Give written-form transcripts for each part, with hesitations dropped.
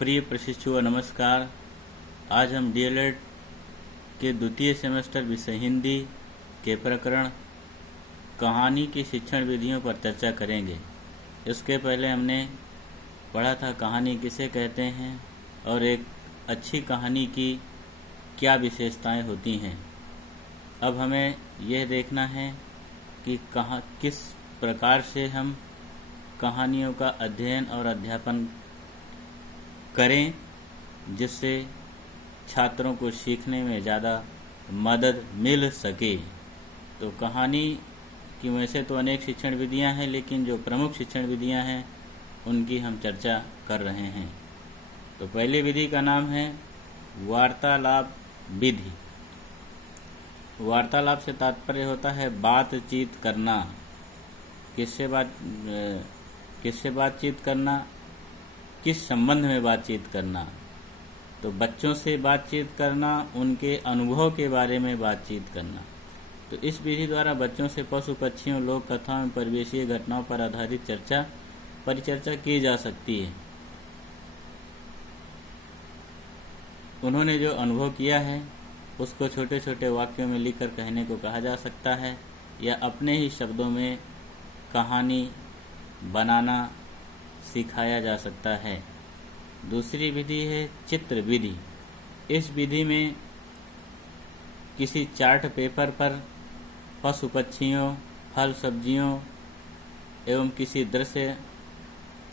प्रिय प्रशिक्षुओं नमस्कार। आज हम डीएलएड के द्वितीय सेमेस्टर विषय हिंदी के प्रकरण कहानी की शिक्षण विधियों पर चर्चा करेंगे। इसके पहले हमने पढ़ा था कहानी किसे कहते हैं और एक अच्छी कहानी की क्या विशेषताएं होती हैं। अब हमें यह देखना है कि किस प्रकार से हम कहानियों का अध्ययन और अध्यापन करें जिससे छात्रों को सीखने में ज़्यादा मदद मिल सके। तो कहानी की वैसे तो अनेक शिक्षण विधियां हैं, लेकिन जो प्रमुख शिक्षण विधियां हैं उनकी हम चर्चा कर रहे हैं। तो पहली विधि का नाम है वार्तालाप विधि। वार्तालाप से तात्पर्य होता है बातचीत करना। किससे बातचीत करना, किस संबंध में बातचीत करना। तो बच्चों से बातचीत करना, उनके अनुभव के बारे में बातचीत करना। तो इस विधि द्वारा बच्चों से पशु पक्षियों, लोक कथाओं, परिवेशीय घटनाओं पर आधारित परिचर्चा की जा सकती है। उन्होंने जो अनुभव किया है उसको छोटे छोटे वाक्यों में लिखकर कहने को कहा जा सकता है, या अपने ही शब्दों में कहानी बनाना सिखाया जा सकता है। दूसरी विधि है चित्र विधि। इस विधि में किसी चार्ट पेपर पर पशु पक्षियों, फल सब्जियों एवं किसी दृश्य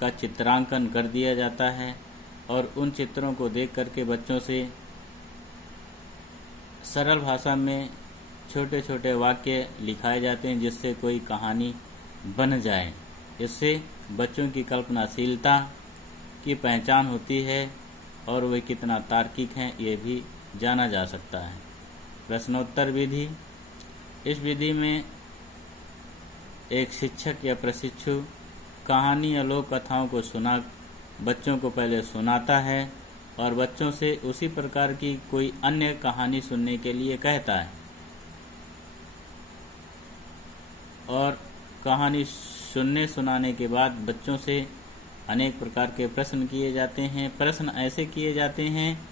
का चित्रांकन कर दिया जाता है और उन चित्रों को देख करके बच्चों से सरल भाषा में छोटे छोटे वाक्य लिखाए जाते हैं जिससे कोई कहानी बन जाए। इससे बच्चों की कल्पनाशीलता की पहचान होती है और वे कितना तार्किक हैं ये भी जाना जा सकता है। प्रश्नोत्तर विधि। इस विधि में एक शिक्षक या प्रशिक्षु कहानी या लोक कथाओं को बच्चों को पहले सुनाता है और बच्चों से उसी प्रकार की कोई अन्य कहानी सुनने के लिए कहता है, और कहानी सुनाने के बाद बच्चों से अनेक प्रकार के प्रश्न किए जाते हैं। प्रश्न ऐसे किए जाते हैं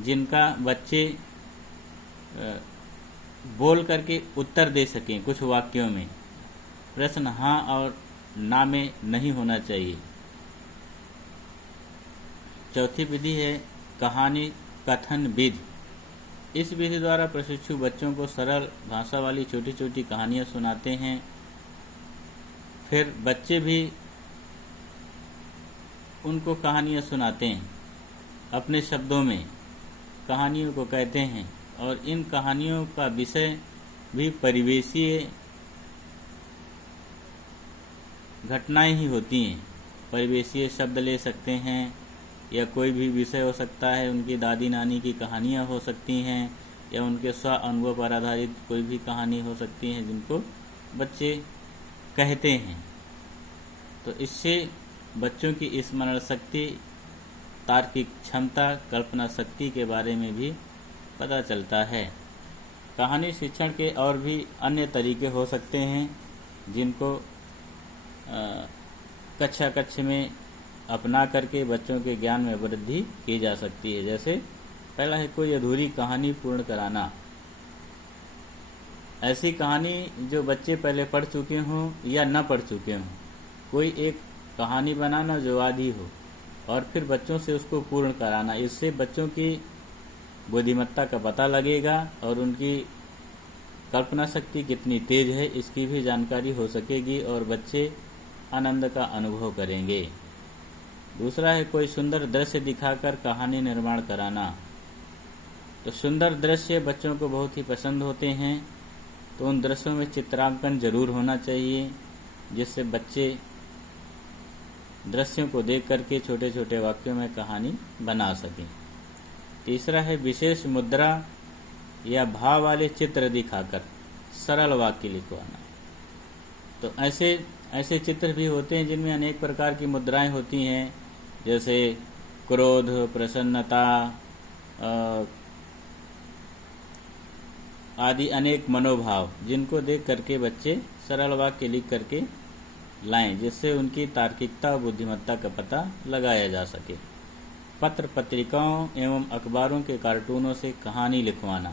जिनका बच्चे बोल करके उत्तर दे सकें कुछ वाक्यों में। प्रश्न हाँ और ना में नहीं होना चाहिए। चौथी विधि है कहानी कथन विधि। इस विधि द्वारा प्रशिक्षु बच्चों को सरल भाषा वाली छोटी छोटी कहानियाँ सुनाते हैं। फिर बच्चे भी उनको कहानियाँ सुनाते हैं, अपने शब्दों में कहानियों को कहते हैं, और इन कहानियों का विषय भी परिवेशीय घटनाएं ही होती हैं। परिवेशीय शब्द ले सकते हैं या कोई भी विषय हो सकता है। उनकी दादी नानी की कहानियाँ हो सकती हैं या उनके स्व अनुभव पर आधारित कोई भी कहानी हो सकती है जिनको बच्चे कहते हैं। तो इससे बच्चों की स्मरण शक्ति, तार्किक क्षमता, कल्पना शक्ति के बारे में भी पता चलता है। कहानी शिक्षण के और भी अन्य तरीके हो सकते हैं जिनको कक्षा में अपना करके बच्चों के ज्ञान में वृद्धि की जा सकती है। जैसे पहला है कोई अधूरी कहानी पूर्ण कराना। ऐसी कहानी जो बच्चे पहले पढ़ चुके हों या न पढ़ चुके हों, कोई एक कहानी बनाना जो आदि हो और फिर बच्चों से उसको पूर्ण कराना। इससे बच्चों की बुद्धिमत्ता का पता लगेगा और उनकी कल्पना शक्ति कितनी तेज है इसकी भी जानकारी हो सकेगी और बच्चे आनंद का अनुभव करेंगे। दूसरा है कोई सुंदर दृश्य दिखाकर कहानी निर्माण कराना। तो सुंदर दृश्य बच्चों को बहुत ही पसंद होते हैं, तो उन दृश्यों में चित्रांकन जरूर होना चाहिए जिससे बच्चे दृश्यों को देख करके छोटे छोटे वाक्यों में कहानी बना सकें। तीसरा है विशेष मुद्रा या भाव वाले चित्र दिखाकर सरल वाक्य लिखवाना। तो ऐसे चित्र भी होते हैं जिनमें अनेक प्रकार की मुद्राएं होती हैं, जैसे क्रोध, प्रसन्नता आदि अनेक मनोभाव, जिनको देख करके बच्चे सरल वाक्य लिख करके लाएं जिससे उनकी तार्किकता और बुद्धिमत्ता का पता लगाया जा सके। पत्र पत्रिकाओं एवं अखबारों के कार्टूनों से कहानी लिखवाना।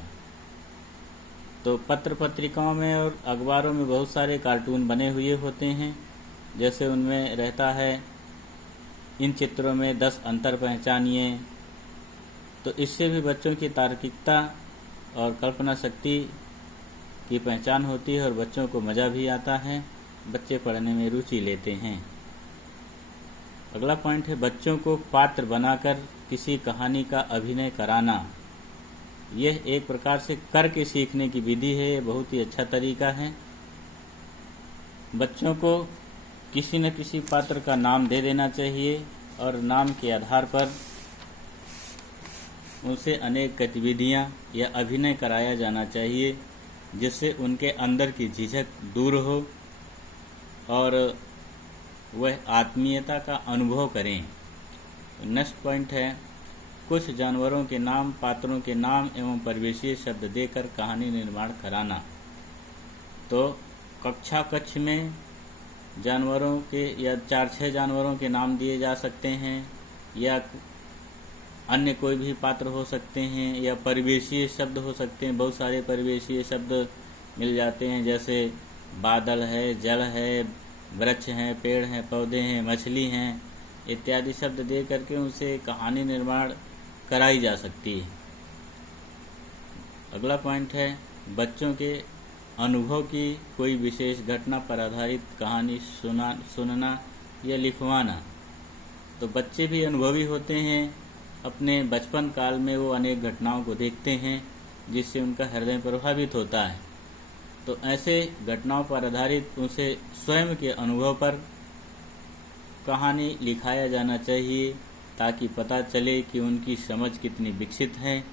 तो पत्र पत्रिकाओं में और अखबारों में बहुत सारे कार्टून बने हुए होते हैं, जैसे उनमें रहता है इन चित्रों में 10 अंतर पहचानिए। तो इससे भी बच्चों की तार्किकता और कल्पना शक्ति की पहचान होती है और बच्चों को मज़ा भी आता है, बच्चे पढ़ने में रुचि लेते हैं। अगला पॉइंट है बच्चों को पात्र बनाकर किसी कहानी का अभिनय कराना। यह एक प्रकार से करके सीखने की विधि है, ये बहुत ही अच्छा तरीका है। बच्चों को किसी न किसी पात्र का नाम दे देना चाहिए और नाम के आधार पर उनसे अनेक गतिविधियां या अभिनय कराया जाना चाहिए, जिससे उनके अंदर की झिझक दूर हो और वह आत्मीयता का अनुभव करें। नेक्स्ट पॉइंट है कुछ जानवरों के नाम, पात्रों के नाम एवं परिवेशीय शब्द देकर कहानी निर्माण कराना। तो कक्ष में जानवरों के या 4-6 जानवरों के नाम दिए जा सकते हैं, या अन्य कोई भी पात्र हो सकते हैं, या परिवेशीय शब्द हो सकते हैं। बहुत सारे परिवेशीय शब्द मिल जाते हैं, जैसे बादल है, जल है, वृक्ष हैं, पेड़ हैं, पौधे हैं, मछली हैं इत्यादि शब्द दे करके उनसे कहानी निर्माण कराई जा सकती है। अगला पॉइंट है बच्चों के अनुभव की कोई विशेष घटना पर आधारित कहानी सुनना या लिखवाना। तो बच्चे भी अनुभवी होते हैं, अपने बचपन काल में वो अनेक घटनाओं को देखते हैं जिससे उनका हृदय प्रभावित होता है। तो ऐसे घटनाओं पर आधारित उनसे स्वयं के अनुभव पर कहानी लिखाया जाना चाहिए, ताकि पता चले कि उनकी समझ कितनी विकसित है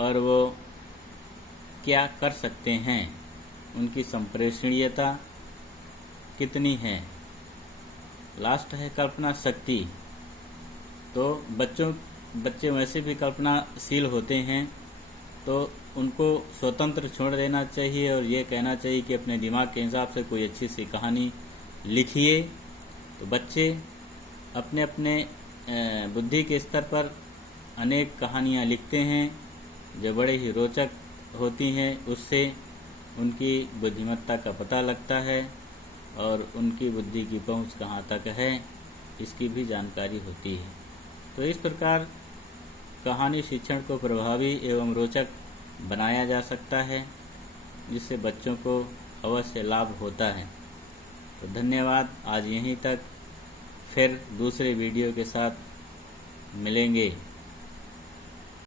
और वो क्या कर सकते हैं, उनकी संप्रेषणीयता कितनी है। लास्ट है कल्पना शक्ति। तो बच्चे वैसे भी कल्पनाशील होते हैं, तो उनको स्वतंत्र छोड़ देना चाहिए और ये कहना चाहिए कि अपने दिमाग के हिसाब से कोई अच्छी सी कहानी लिखिए। तो बच्चे अपने अपने बुद्धि के स्तर पर अनेक कहानियाँ लिखते हैं जो बड़े ही रोचक होती हैं। उससे उनकी बुद्धिमत्ता का पता लगता है और उनकी बुद्धि की पहुँच कहाँ तक है इसकी भी जानकारी होती है। तो इस प्रकार कहानी शिक्षण को प्रभावी एवं रोचक बनाया जा सकता है, जिससे बच्चों को अवश्य लाभ होता है। तो धन्यवाद, आज यहीं तक, फिर दूसरे वीडियो के साथ मिलेंगे।